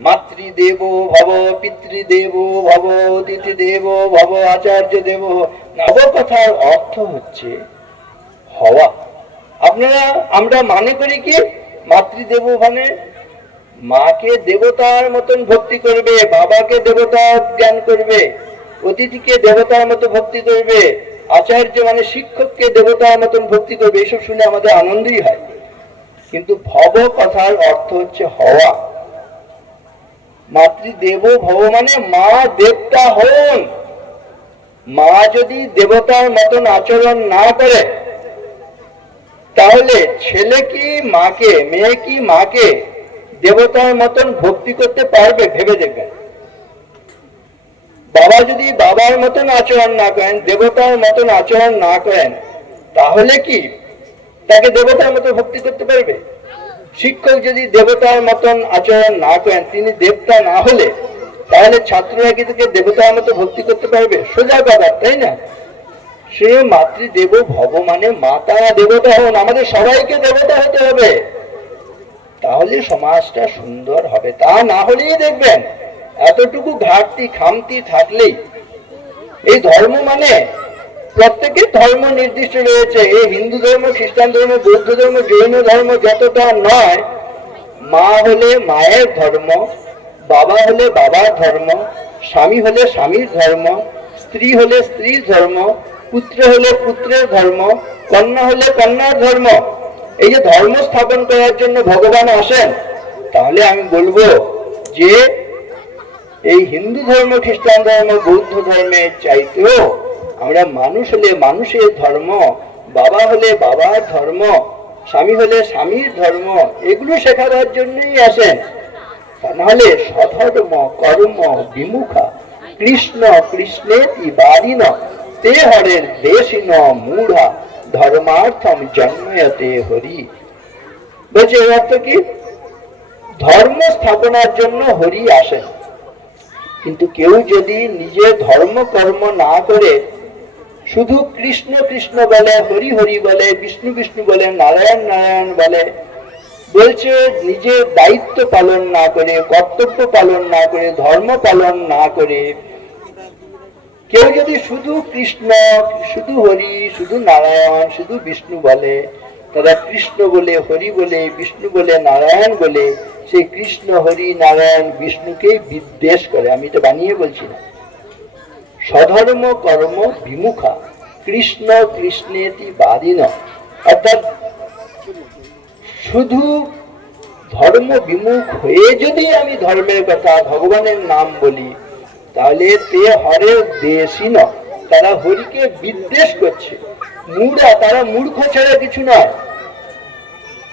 মাতৃদেব ভব, পিতৃদেব ভব, অতিথিদেব ভব, আচার্য দেব। নবকথার অর্থ হচ্ছে হওয়া। আমরা মনে করি কি মাতৃদেব মানে মাকে দেবতার মতন ভক্তি করবে, বাবাকে দেবতার জ্ঞান করবে, অতিথিকে দেবতার মতো ভক্তি করবে, আচার্য মানে শিক্ষককে দেবতার মতন ভক্তি করবে। এসব শুনে আমাদের আনন্দই হয়। কিন্তু ভব কথার অর্থ হচ্ছে হওয়া। মাতৃদেব ভব মানে মা দেবতা হন। মা যদি দেবতার মতন আচরণ না করে তাহলে ছেলে কি মাকে, মেয়ে কি মাকে দেবতার মতন ভক্তি করতে পারবে? ভেবে দেখবেন। বাবা যদি বাবার মতন আচরণ না করেন, দেবতার মতন আচরণ না করেন, তাহলে কি তাকে দেবতার মতো ভক্তি করতে পারবে? শিক্ষক যদি দেবতার মতন আচরণ না করেন, তিনি দেবতা না হলে তাহলে ছাত্ররা কি তাকে দেবতার মতো ভক্তি করতে পারবে? সোজা কথা, তাই না? সে মাতৃদেব ভব মানে মাতা দেবতা হন। আমাদের সবাইকে দেবতা হতে হবে, তাহলে সমাজটা সুন্দর হবে। তা না হলেই দেখবেন এতটুকু ঘাটতি খামতি থাকলেই এই ধর্ম মানে প্রত্যেকের ধর্ম নির্দিষ্ট রয়েছে। এই হিন্দু ধর্ম, খ্রিস্টান ধর্ম, বৌদ্ধ ধর্ম, জৈন ধর্ম যতটা নয়, মা হলে মায়ের ধর্ম, বাবা হলে বাবার ধর্ম, স্বামী হলে স্বামীর ধর্ম, স্ত্রী হলে স্ত্রীর ধর্ম, পুত্র হলে পুত্রের ধর্ম, কন্যা হলে কন্যার ধর্ম। এই যে ধর্ম স্থাপন করার জন্য ভগবান আসেন, তাহলে আমি বলবো যে এই হিন্দু ধর্ম, খ্রিস্টান ধর্ম, বৌদ্ধ ধর্মের চাইতেও আমরা মানুষ হলে মানুষের ধর্ম, বাবা হলে বাবার ধর্ম, স্বামী হলে স্বামীর ধর্ম, এগুলো শেখাবার জন্যই আসেন। নাহলে সধর্ম কর্ম বিমুখা কৃষ্ণ কৃষ্ণেতি বাদিন তে হরের দেশিন মূঢ়া ধর্মার্থম জন্ময়তে হরি। বলছে এর অর্থ কি? ধর্ম স্থাপনার জন্য হরি আসেন, কিন্তু কেউ যদি নিজের ধর্ম কর্ম না করে শুধু কৃষ্ণ কৃষ্ণ বলে, হরি হরি বলে, বিষ্ণু বিষ্ণু বলে, নারায়ণ নারায়ণ বলে, বলছে নিজের দায়িত্ব পালন না করে, কর্তব্য পালন না করে, ধর্ম পালন না করে, কেউ যদি শুধু কৃষ্ণ, শুধু হরি, শুধু নারায়ণ, শুধু বিষ্ণু বলে, তারা কৃষ্ণ বলে, হরি বলে, বিষ্ণু বলে, নারায়ণ বলে, সেই কৃষ্ণ হরি নারায়ণ বিষ্ণুকে বিদ্বেষ করে। আমি এটা বানিয়ে বলছি না। সধর্ম কর্ম বিমুখা কৃষ্ণ কৃষ্ণেতি বাদিন, অর্থাৎ শুধু ধর্ম বিমুখ হয়ে যদি আমি ধর্মের কথা, ভগবানের নাম বলি, তাহলে তে হরের দেশিন, তারা হরিকে বিদ্বেষ করছে। মূঢ়া, তারা মূর্খ ছাড়া কিছু নয়।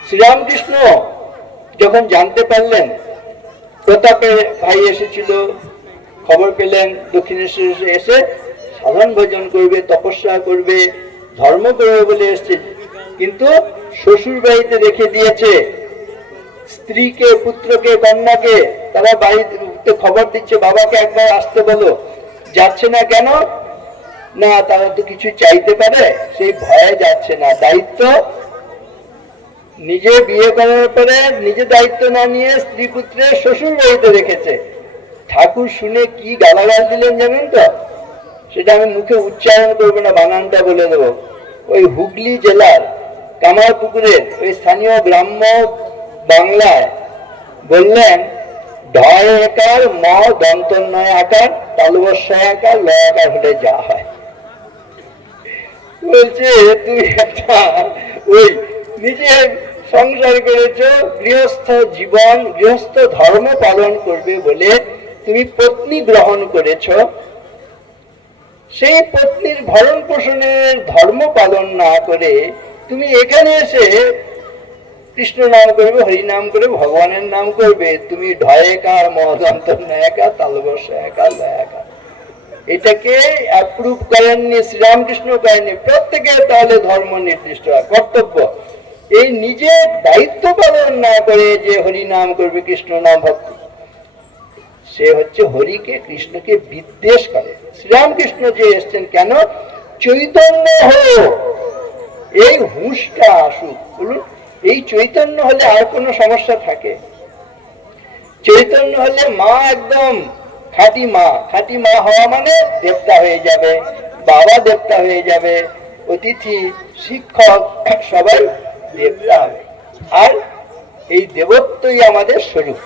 শ্রীরামকৃষ্ণ যখন জানতে পারলেন প্রতাপের ভাই এসেছিল, খবর পেলেন দক্ষিণেশ্বরে এসে সাধন ভজন করবে, তপস্যা করবে, ধর্ম করবে বলে এসছে, কিন্তু শ্বশুর বাড়িতে রেখে দিয়েছে স্ত্রীকে, পুত্রকে, কন্যাকে। তারা বাড়িতে খবর দিচ্ছে বাবাকে একবার আসতে বলো, যাচ্ছে না কেন? না, তারা তো কিছু চাইতে পারে, সেই ভয়ে যাচ্ছে না। দায়িত্ব নিজে বিয়ে করার পরে নিজে দায়িত্ব না নিয়ে স্ত্রী পুত্রের শ্বশুর বাড়িতে রেখেছে। ঠাকুর শুনে কি গালাগাল দিলেন জানেন তো? সেটা আমি মুখে উচ্চারণ করবো না, বানানটা বলে দেবো। ওই হুগলি জেলার কামারপুকুরের ওই স্থানীয় গ্রাম্য বাংলায় বললেন, ঢয় একার ম দন্তন্নয় আকার তালবস্যয় আকার ল আকার হলে যা হয়। বলছে তুই একটা ওই নিজে সংসার করেছ, গৃহস্থ জীবন, গৃহস্থ ধর্ম পালন করবে বলে তুমি পত্নী গ্রহণ করেছ, সেই পত্নীর ভরণ পোষণের ধর্ম পালন না করে তুমি এখানে এসে কৃষ্ণ নাম করবে, হরি নাম করবে, ভগবানের নাম করবে। তুমি ঢয়কার মদন্তর তালবস্যা লয়াকার, এটাকে অ্যাপ্রুভ করেননি, শ্রীরামকৃষ্ণ করেননি। প্রত্যেকের তাহলে ধর্ম নির্দিষ্ট কর্তব্য। এই নিজের দায়িত্ব পালন না করে যে হরি নাম করবে, কৃষ্ণ নাম ভক্তি, সে হচ্ছে হরিকে, কৃষ্ণকে বিদ্বেষ করে। শ্রীরামকৃষ্ণ যে এসছেন কেন? চৈতন্য হোক, এই হুঁশটা আসুক। বলুন, এই চৈতন্য হলে আর কোনো সমস্যা থাকে? চৈতন্য হলে মা একদম খাঁটি মা হওয়া মানে দেবতা হয়ে যাবে, বাবা দেবতা হয়ে যাবে, অতিথি শিক্ষক সবাই দেবতা হবে। আর এই দেবত্বই আমাদের স্বরূপ।